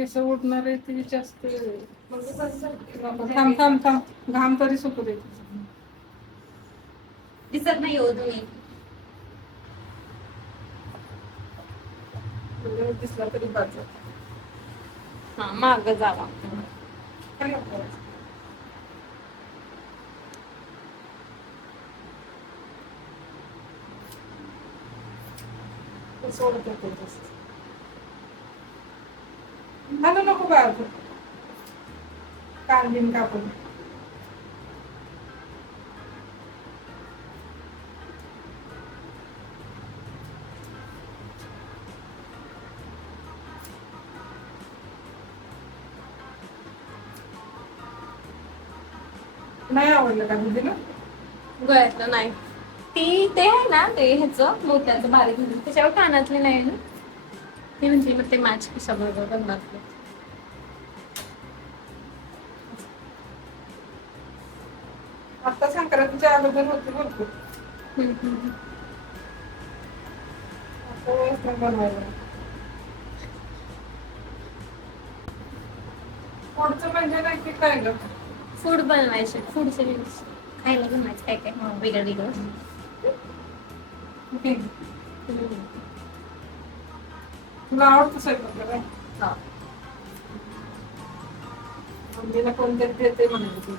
केस उडणार आहे ती जास्त. थांब थांब थांब, घाम तरी सुकू दे. दिसत नाही हो तुम्ही. दिसला तरी बाजू. हा माग जावा. सोडत येते मला नको बाळा, कान बिन कापून. नाही आवडलं का दीदीला? गळ्यातलं नाही. ते आहे ना ते ह्याचं मोत्याचं बारीक त्याच्यावर कानातले नाही ना. ती म्हणते मग ते मॅच कशाबरोबर कानातले. आता संक्रांतीच्या अगोदर होती भरपूर. आता वेळेस नाही बनवायला. पुढचं म्हणजे नक्की काय ग? फूड बनवायचे, फूडचे खायला बनवायचं काय काय वेगळं वेगळं. तुला आवडतं स्वयंपाक करायला? मम्मीला कोणतरी देते म्हणायचं.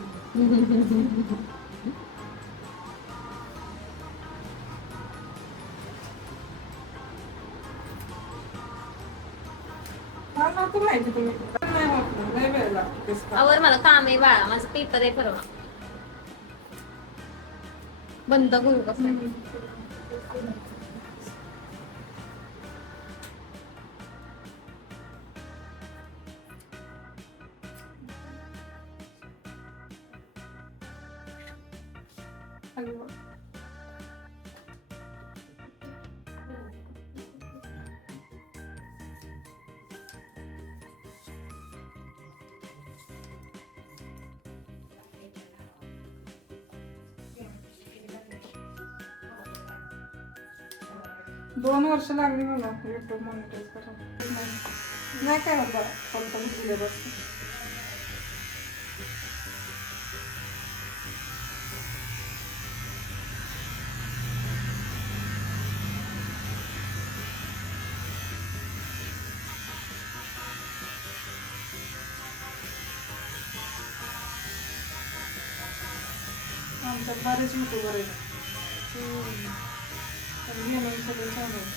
नव्हतं माहिती तुम्ही नाही होत लय वेळ लागतो. आवर मला काम आहे बाळा, माझं पेपर आहे परवा. बंद करू का फोन? दोन वर्ष लागली मला युट्यूब मॉनिटाईज करायला. नाही काय होतं कोणतं दिले बस. आमच्यात बरेच युट्यूबर आहेत. सगळं चालू आहे.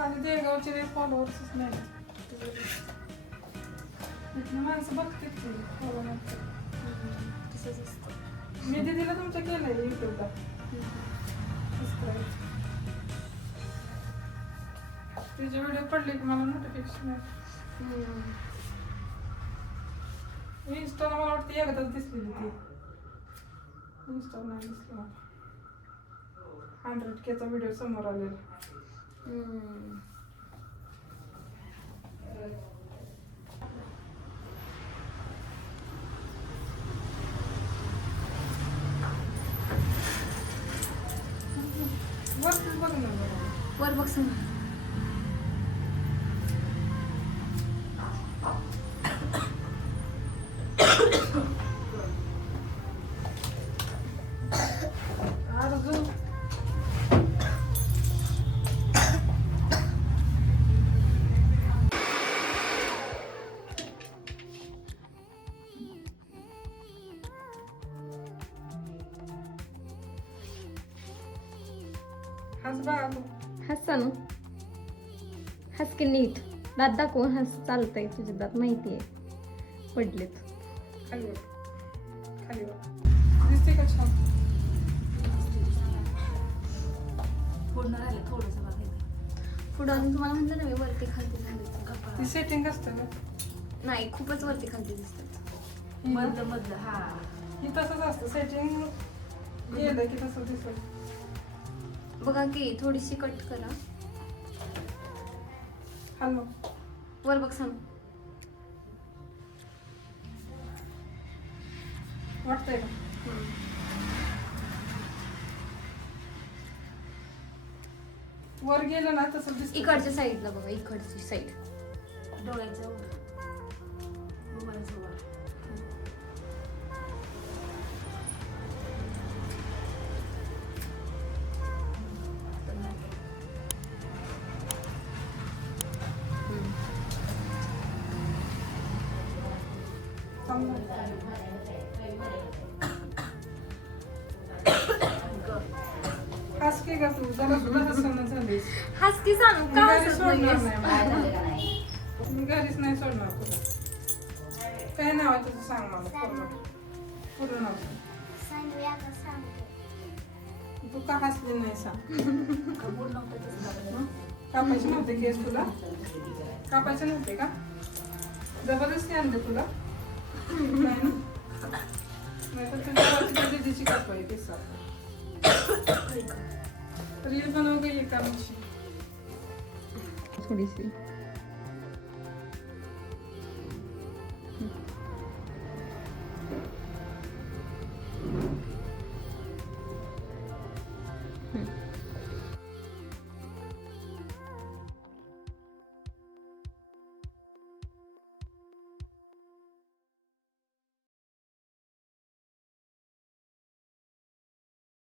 आणि देगावचे फॉलोअर्सच नाही. माणसं बघते की तसंच असतं. मी दीदीला तुमच्या केलंय युट्यूबला सबस्क्राईब. तिचे व्हिडिओ पडले की मला नोटिफिकेशन आहे. इंस्टाला मला वाटतं एकदाच दिसलेली ती. इंस्टाला नाही दिसलं मला. 100K चा व्हिडिओ समोर आलेला. बघ ना वर बघ समोर. अर्जुन हस बघा तू. हस ना, हस की नीट. दात दाखव, हस. चालतंय तुझे दात माहिती आहे पडलेत. खाली बघ, खाली बघ. दिसते का छान? पूर्ण राहिले थोडंसं बघायचं. पुढं तुम्हाला म्हणलं ना मी वरती खालती झाली. ती सेटिंग असतं ना. नाही, खूपच वरती खालती दिसतात. मधलं मधलं हा. ही तसंच असतं सेटिंग गेलं की तसं दिसत. बघा की थोडीशी कट करा. हाल मग वर बघ सांग. वाटतंय का? वर गेलं ना तसं दिसतं. इकडच्या साईडला बघा, इकडची साईड. डोळ्याच्या वर. डोळ्याच्या वर. थांब ना. हस की का तू जरा सुद्धा हसणं झालीस. हाच की सांग का मी घरी हसत सोडणार नाहीयेस? नाही. मी घरीच नाही सोडणार तुला. काय नाव आहे तुझं सांग मला पूर्ण नाव सांग. तू का हसली नाही सांग. कबूल नव्हतं तसं. हं? कापायचे नव्हते केस तुला? कापायचे नव्हते का? जबरदस्ती आणले तुला? नाही ना? नाही तर तुझ्या दीदीची कापाय केस. रील बनव गई एका थोडीशी.